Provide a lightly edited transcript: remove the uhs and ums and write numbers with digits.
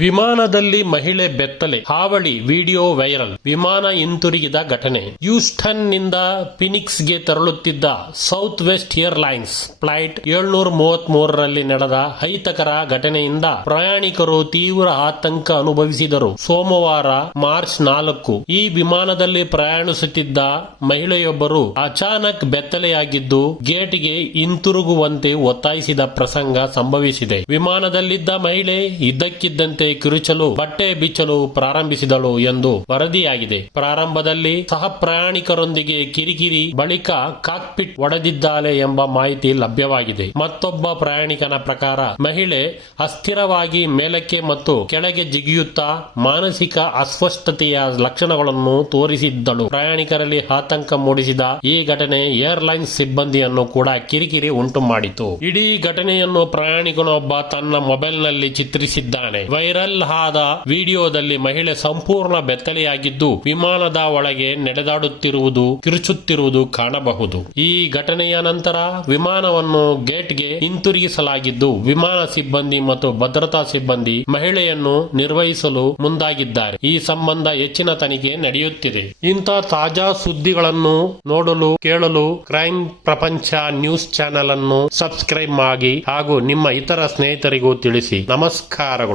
ವಿಮಾನದಲ್ಲಿ ಮಹಿಳೆ ಬೆತ್ತಲೆ, ಹಾವಳಿ ವಿಡಿಯೋ ವೈರಲ್. ವಿಮಾನ ಹಿಂತಿರುಗಿದ ಘಟನೆ. ಹ್ಯೂಸ್ಟನ್ ನಿಂದ ಫಿನಿಕ್ಸ್ ಗೆ ತೆರಳುತ್ತಿದ್ದ ಸೌತ್ ವೆಸ್ಟ್ ಏರ್ಲೈನ್ಸ್ ಫ್ಲೈಟ್ 733ರಲ್ಲಿ ನಡೆದ ಅಹಿತಕರ ಘಟನೆಯಿಂದ ಪ್ರಯಾಣಿಕರು ತೀವ್ರ ಆತಂಕ ಅನುಭವಿಸಿದರು. ಸೋಮವಾರ ಮಾರ್ಚ್ 4 ಈ ವಿಮಾನದಲ್ಲಿ ಪ್ರಯಾಣಿಸುತ್ತಿದ್ದ ಮಹಿಳೆಯೊಬ್ಬರು ಅಚಾನಕ್ ಬೆತ್ತಲೆಯಾಗಿದ್ದು ಗೇಟ್ಗೆ ಹಿಂತಿರುಗುವಂತೆ ಒತ್ತಾಯಿಸಿದ ಪ್ರಸಂಗ ಸಂಭವಿಸಿದೆ. ವಿಮಾನದಲ್ಲಿದ್ದ ಮಹಿಳೆ ಇದ್ದಕ್ಕಿದ್ದಂತೆ ಕಿರುಚಲು, ಬಟ್ಟೆ ಬಿಚ್ಚಲು ಪ್ರಾರಂಭಿಸಿದಳು ಎಂದು ವರದಿಯಾಗಿದೆ. ಪ್ರಾರಂಭದಲ್ಲಿ ಸಹ ಪ್ರಯಾಣಿಕರೊಂದಿಗೆ ಕಿರಿಕಿರಿ, ಬಳಿಕ ಕಾಕ್ಪಿಟ್ ಒಡೆದಿದ್ದಾಳೆ ಎಂಬ ಮಾಹಿತಿ ಲಭ್ಯವಾಗಿದೆ. ಮತ್ತೊಬ್ಬ ಪ್ರಯಾಣಿಕನ ಪ್ರಕಾರ ಮಹಿಳೆ ಅಸ್ಥಿರವಾಗಿ ಮೇಲಕ್ಕೆ ಮತ್ತು ಕೆಳಗೆ ಜಿಗಿಯುತ್ತಾ ಮಾನಸಿಕ ಅಸ್ವಸ್ಥತೆಯ ಲಕ್ಷಣಗಳನ್ನು ತೋರಿಸಿದ್ದಳು. ಪ್ರಯಾಣಿಕರಲ್ಲಿ ಆತಂಕ ಮೂಡಿಸಿದ ಈ ಘಟನೆ ಏರ್ಲೈನ್ಸ್ ಸಿಬ್ಬಂದಿಯನ್ನು ಕೂಡ ಕಿರಿಕಿರಿ ಉಂಟು ಮಾಡಿತು. ಇಡೀ ಘಟನೆಯನ್ನು ಪ್ರಯಾಣಿಕನೊಬ್ಬ ತನ್ನ ಮೊಬೈಲ್ನಲ್ಲಿ ಚಿತ್ರಿಸಿದ್ದಾನೆ. ವೈರಲ್ ಆದ ವಿಡಿಯೋದಲ್ಲಿ ಮಹಿಳೆ ಸಂಪೂರ್ಣ ಬೆತ್ತಲೆಯಾಗಿದ್ದು ವಿಮಾನದ ಒಳಗೆ ನಡೆದಾಡುತ್ತಿರುವುದು, ಕಿರುಚುತ್ತಿರುವುದು ಕಾಣಬಹುದು. ಈ ಘಟನೆಯ ನಂತರ ವಿಮಾನವನ್ನು ಗೇಟ್ಗೆ ಹಿಂತಿರುಗಿಸಲಾಗಿದ್ದು ವಿಮಾನ ಸಿಬ್ಬಂದಿ ಮತ್ತು ಭದ್ರತಾ ಸಿಬ್ಬಂದಿ ಮಹಿಳೆಯನ್ನು ನಿರ್ವಹಿಸಲು ಮುಂದಾಗಿದ್ದಾರೆ. ಈ ಸಂಬಂಧ ಹೆಚ್ಚಿನ ತನಿಖೆ ನಡೆಯುತ್ತಿದೆ. ಇಂಥ ತಾಜಾ ಸುದ್ದಿಗಳನ್ನು ನೋಡಲು, ಕೇಳಲು ಕ್ರೈಮ್ ಪ್ರಪಂಚ ನ್ಯೂಸ್ ಚಾನೆಲ್ ಅನ್ನು ಸಬ್ಸ್ಕ್ರೈಬ್ ಆಗಿ ಹಾಗೂ ನಿಮ್ಮ ಇತರ ಸ್ನೇಹಿತರಿಗೂ ತಿಳಿಸಿ. ನಮಸ್ಕಾರಗಳು.